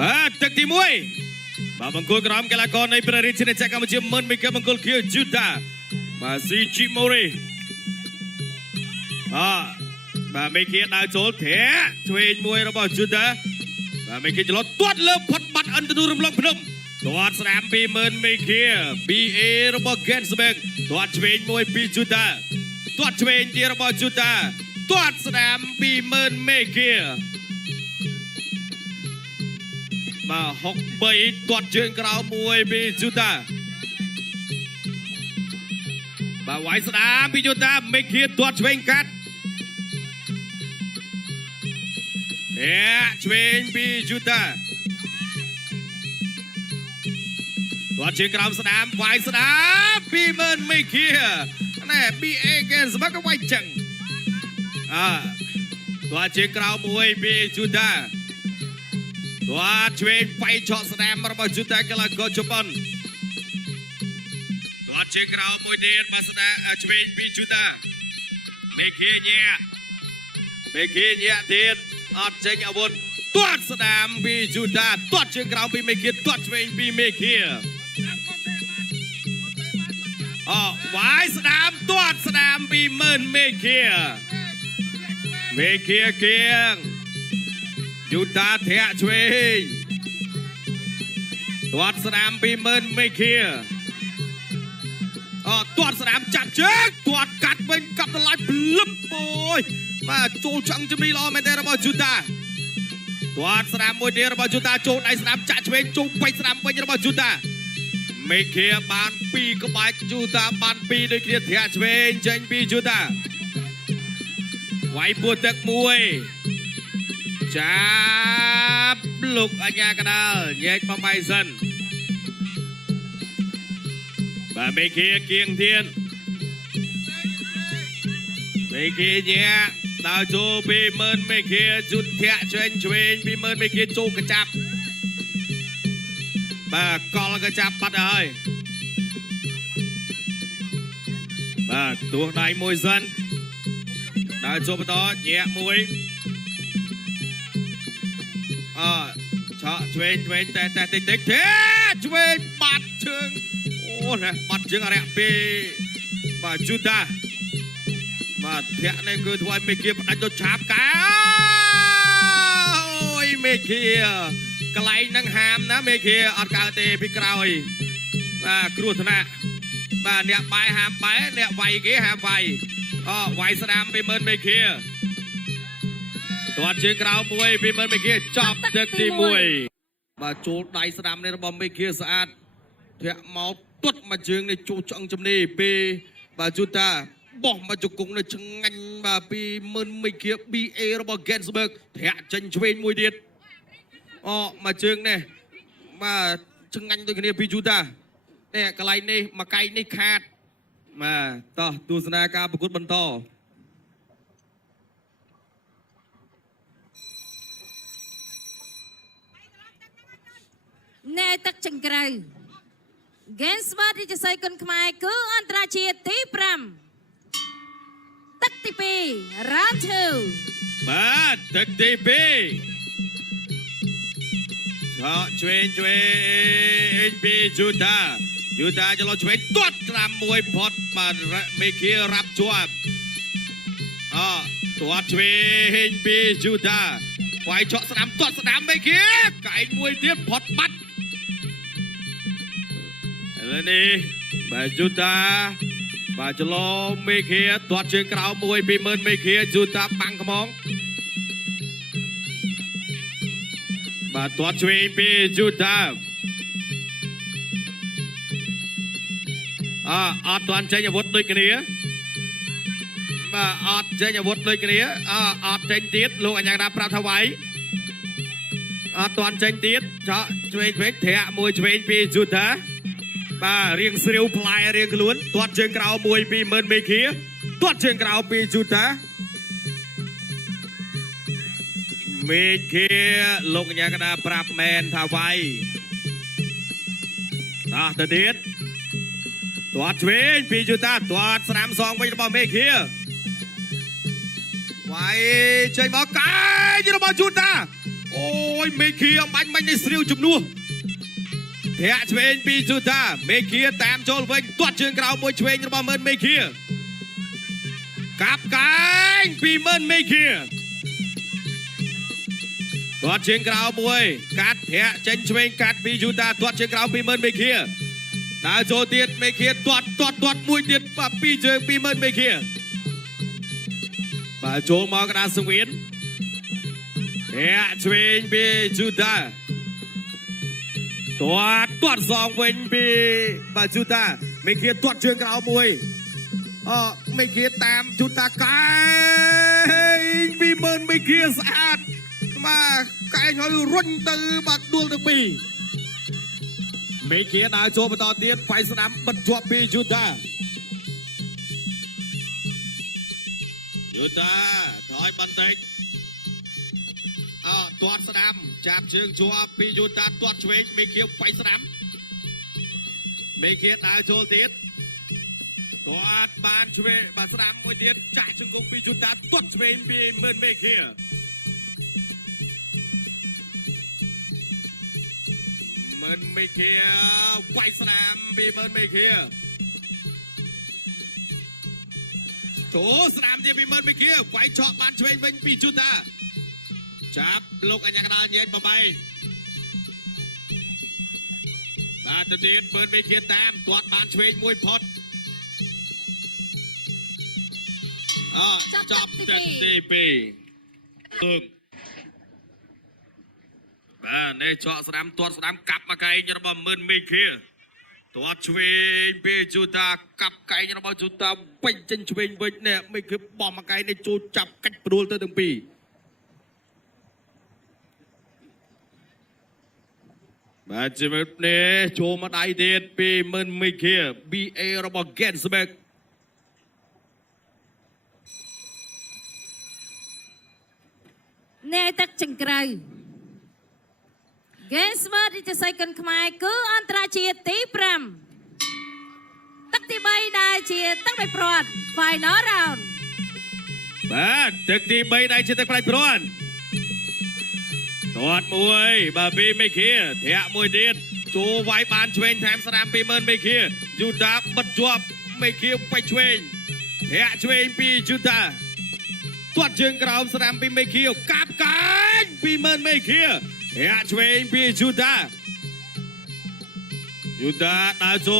បាទទឹកទី1បាទបង្គោលក្រោមកីឡាករនៃព្រះរាជាណាចក្រកម្ពុជាមិនមានគេបង្គោលខៀវយូតាបាទស៊ីជីម៉ូរីបាទមេគីដើរចូលធាក់ឆ្វេងមួយរបស់យូតាបាទមេគីចលត់ទាត់លើផុតបាត់អន្តររំលងភ្នំទាត់ស្នាម20000មេគី BA របស់ Gensberg ទាត់ឆ្វេងមួយពីយូតាទាត់ឆ្វេងទៀតរបស់យូតាទាត់ស្នាម20000មេគីបាទ63ទាត់ជើងក្រោមមួយពីយូតាបាទវាយស្ដាមពីយូតាមេគីទាត់ឆ្វេងកាត់ឆ្វេងពីយូតាទាត់ជើងក្រោមស្ដាមវាយស្ដាម20000មេគីណែ BA Gensberg ក៏វាយចឹងទាត់ជើងក្រោមមួយពីយូតាទាត់ឆ្វេងវាយឆក់ស្ដាមរបស់យូតាកីឡាករជប៉ុនទាត់ជើងក្រោមមួយទៀតបាទស្ដាឆ្វេងពីយូតាមេគីញាក់ទៀតអត់ចេញអាវុធទាត់ស្ដាមពីយូតាទាត់ជើងក្រោមពីមេគីទាត់ឆ្វេងពីមេគីវាយស្ដាមទាត់ស្ដាមពី20000មេគីគៀងយូតាធាក់ឆ្វេងទាត់ស្ដាម20000មេគីទាត់ស្ដាមចាប់ជើងទាត់កាត់វិញកាប់តម្លៃភ្លឹបអូយបាទចូលចង់ជំនីល្អមែនទេរបស់យូតាទាត់ស្ដាមមួយទៀតរបស់យូតាចូលដៃស្ដាមចាក់ឆ្វេងចូលបាច់ស្ដាមវិញរបស់យូតាមេឃាបាន2ក្បាច់យូតាបាន2ដូចគ្នាធាក់ឆ្វេងចេញពីយូតាវាយពោះទឹកមួយចាប់លុកអញ្ញាកដាលញែកបំបីសិនបាទមេឃាគៀងធានមេឃាញាក់ដើរចូល20000មេឃាជុតធាក់ចេញឆ្វេង20000មេឃាចូលកចាប់បាទកលកចាប់បាត់ហើយបាទទួងដៃមួយសិនដើរចូលបន្តញាក់មួយឆក់ឆ្វេងតែតិចទេឆ្វេងបាត់ជើងអូណាបាត់ជើងអរិយពីបាទយូតាបាទធាក់នេះគឺធ្វើឲ្យមេឃាផ្ដាច់ទៅឆាបកាអូយមេឃាកន្លែងហ្នឹងហាមណាមេឃាអត់កើតទេពីក្រោយបាទគ្រោះថ្នាក់បាទអ្នកបាយហាមបាយអ្នកវាយគេហាមវាយវាយស្ដាម20000មេឃាទាត់ជើងក្រោមមួយ20000មេឃាចប់ទឹកទី1បាទចូលដៃស្ដាមនេះរបស់មេឃាស្អាតធាក់មកទាត់មកជើងនេះចូលឆ្អឹងជំនីពីបាទយូតាបោះមកជង្គង់នេះឆ្ងាញ់បាទ20000មេឃា BA របស់ Gensberg ធាក់ចេញឆ្វេងមួយទៀតមកជើងនេះបាទឆ្ងាញ់ដូចគ្នាពីយូតានេះកន្លែងនេះមួយកែងនេះខាតបាទតោះទស្សនាការប្រកួតបន្តណែទឹកចង្ក្រៅ Gensberg រាជសីគុណខ្មែរគឺអន្តរជាតិទី5ទឹកទី2 Round 2បាទទឹកទី2ឆក់ឆ្វេងពីយូតាចលោឆ្វេងទាត់ក្រាមមួយផុតបាទមេឃារាប់ជាប់ទាត់ឆ្វេងពីយូតាវាយឆក់ស្ដាំទាត់ស្ដាំមេឃាកែងមួយទៀតផុតបាត់ឥឡូវនេះបាទយូតាបាទចលោមេឃាទាត់ជើងក្រោមមួយ20000មេឃាយូតាបាំងខ្មងបាទទាត់ឆ្វេងពីយូតាអត់ទាន់ចេញអាវុធដូចគ្នាបាទអត់ចេញអាវុធដូចគ្នាអត់ចេញទៀតលោកអញ្ញាកដាប្រាប់ថាវាយអត់ទាន់ចេញទៀតឆក់ឆ្វេងធាក់មួយឆ្វេងពីយូតាបាទរៀងស្រាវផ្លែរៀងខ្លួនទាត់ជើងក្រោមមួយ20000មេឃាទាត់ជើងក្រោមពីយូតាមេឃាលោកអញ្ញាកដាប្រាប់មែនថាវាយទៅទៀតទាត់ឆ្វេងពីយូតាទាត់ស្នាមសងវិញរបស់មេឃាវាយចេញមកកាយរបស់យូតា អូ ôi mấy kia bánh bánh đi siêu chụp nua thẻ chuyền pi chú ta mấy kia tam cho vinh toát trường cao môi chuyền cho bao mơn mấy kia cặp cánh pi mơn mấy kia toát trường cao môi cắt thẻ chân chuyền cắt pi chú ta toát trường cao pi mơn mấy kia đã cho tiết mấy kia toát môi tiết và pi trường pi mơn mấy kia và chỗ mà cái đá sung yến thẻ chuyền pi chú ta toát dòng vinh pi và chú ta mấy kia toát trường cao môi mấy kia tam chú ta cái pi mơn mấy kia sạch mà cái nói run từ bật đuôi từ pi mấy kia đã cho vào tiết phải sắm bật chuột pi chú ta thôi bắn tích toát sắm chạm trường chúa pi chú ta toát chuyền mấy kia phải sắm mấy kia đã cho tiết toát bàn chuyền bàn sắm mỗi tiết chạy trường công pi chú ta toát chuyền pi mơn mấy kia mơn mấy kia quay sắm pi mơn mấy kia chỗ sắm thì pi mơn mấy kia quay chọn bàn chuyền với pi chú ta chắp lúc anh nhắc đàn nhện bay và tự nhiên mơn mấy kia tam toát bàn chuyền môi phật chắp TP tương và này cho sắm toát sắm cặp mà cái như là mơn mấy kia toát chuyền pi chú ta cặp cái như là chú ta bênh chân chuyền với nè mấy kia bỏ mà cái này chú chắp cách đuôi tới từng pi và chỉ một nè cho mà đại tiết pi mơn mấy kia BA là bỏ Gensberg nè tắc chân cây Gensberg đi cho xây cần khai cứ anh tra chia tí pram tắc tí bay đại chia tắc bay prod phải nó round và tắc tí bay đại chia tắc bay prod toát môi bà pi mấy kia thẻ môi tiết chú vay bàn chuyền tham sắm pi mơn mấy kia chú ta bật chuột mấy kia phải chuyền thẻ chuyền pi chú ta toát trường cao sắm pi mấy kia cáp cánh pi mơn mấy kia thẻ chuyền pi chú ta đã cho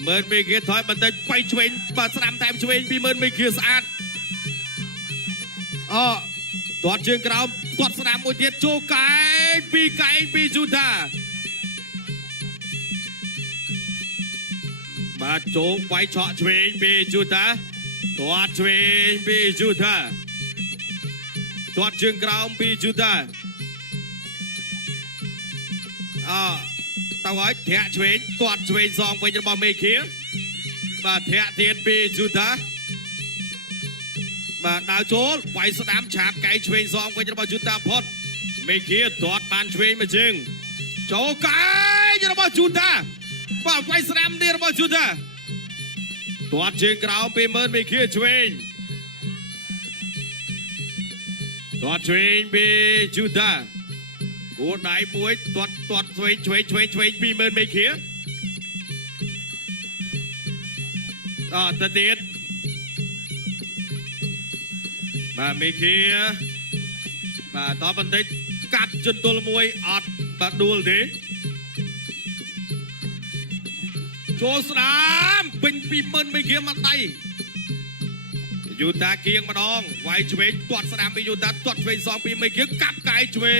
mơn mấy kia thôi bật tay phải chuyền và sắm tham chuyền pi mơn mấy kia sạch toát trường cao toát sắm một tiết cho cái pi chú ta mà chỗ quay chọn chuyền pi chú ta toát chuyền pi chú ta toát trường cao pi chú ta tao nói thẻ chuyền toát chuyền dòng với những bò mê kia và thẻ tiền pi chú ta mà đào chỗ quay sẵn đám chạp cái chuyền dòng với những bò chú ta phốt mấy kia toát bàn chuyền mà chừng chỗ cái những bò chú ta và quay sẵn đám đi bò chú ta toát chuyền cao pi mơn mấy kia chuyền toát chuyền pi chú ta cú đại muối toát chuyền pi mơn mấy kia tất nhiên mà mấy kia mà to phân tích cắt chân tôi môi ọt và đuôi thế cho sám bình pi mơn mấy kia mặt tayยูตาเกียงมาดองไว้ช่วยตรวจสนามไปยูตาตรวจช่วย2 ปีไม่เกี่ยวกับไก่ช่วย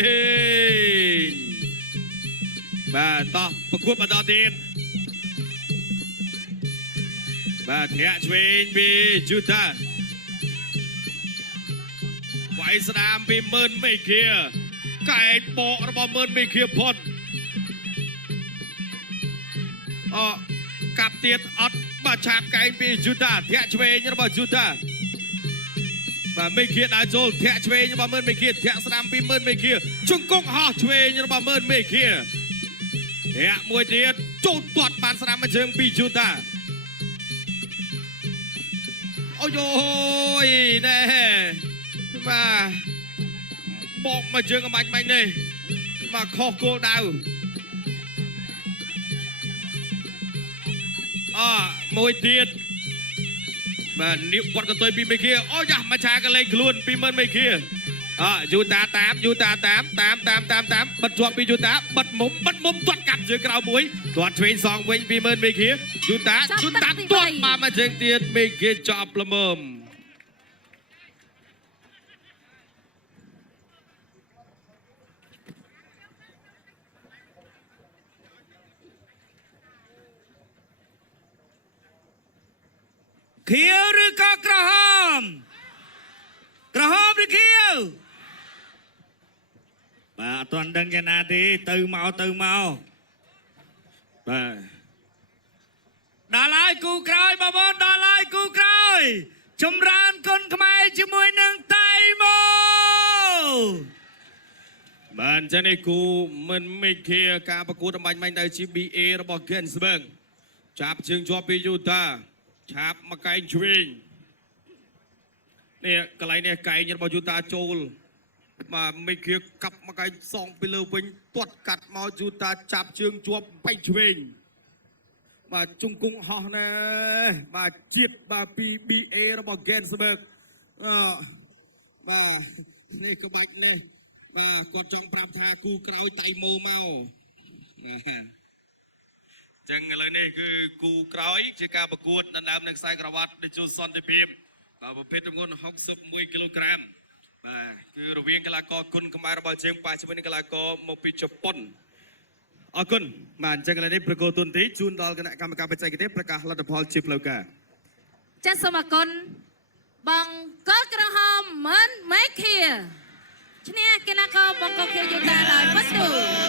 มาต่อประกวดมาต่อทีมมาเทียช่วยปียูตาไว้สนามปีเมินไม่เกี่ยวไก่โปะระบเมินไม่เกี่ยวพ้นกับเตียนอดมาฉาบไก่ปียูตาเทียช่วยยังระบยูตาvà mấy kia đã rồi thẻ chơi nhưng mà mơn mấy kia thẻ slam pin mơn mấy kia chung công họ chơi nhưng mà mơn mấy kia thẻ mùi tiền trốn toạt bàn slam mà chơi pi chú ta ôi dồi nè mà bọc mà chơi cái bánh này មកខុសគោលដៅមួយទៀតបាទនេះគាត់ក៏ទៅពីមេឃាអូយ៉ាមកឆាកលេងខ្លួន20000មេឃាយូតាតាមបិទជាប់ពីយូតាបិទមុំទាត់កាប់ជើងក្រៅមួយទាត់ឆ្វេងសងវិញ20000មេឃាយូតាទាត់បានមកជើងទៀតមេឃាចប់ល្មមខៀវឬក៏ក្រហមឬខៀវបាទអត់ទាន់ដឹងយ៉ាងណាទេទៅមកបាទដល់ហើយគូក្រោយបងប្អូនដល់ហើយគូក្រោយចម្រើនគុណខ្មែរជាមួយនឹងតៃម៉ូបានចឹងនេះគូមិនមេឃាការប្រកួតតម្បាញមាញ់ទៅ GBA របស់ Gensberg ចាប់ជើងជាប់ពីយូតាឆាបមកកែងឆ្វេងនេះកន្លែងនេះកែងរបស់យូតាចូលបាទមេឃាកាប់មកកែងសងពីលើវិញទាត់កាត់មកយូតាចាប់ជើងជាប់បែកឆ្វេងបាទជង្គង់ហោះណាបាទជាតិបាទពី BA របស់ Gensberg បាទនេះក្បាច់នេះបាទគាត់ចង់ប្រាប់ថាគូក្រោយតៃម៉ូមកចឹងឥឡូវនេះគឺគូក្រោយជាការប្រកួតដណ្ដើមនៅខ្សែក្រវ៉ាត់ដែលជួសន្តិភាពបាទប្រភេទទម្ងន់61គីឡូក្រាមបាទគឺរវាងកីឡាករគុណខ្មែររបស់ជើងប៉ាជាមួយនឹងកីឡាករមកពីជប៉ុនអរគុណបាទអញ្ចឹងឥឡូវនេះប្រកួតទុនទីជូនដល់គណៈកម្មការបច្ចេកទេសប្រកាសលទ្ធផលជាផ្លូវការចាសសូមអរគុណបងកោក្រហមមិនមេឃាឈ្នះកីឡាករបង្គោលខៀវយូតាដោយបាត់ទូ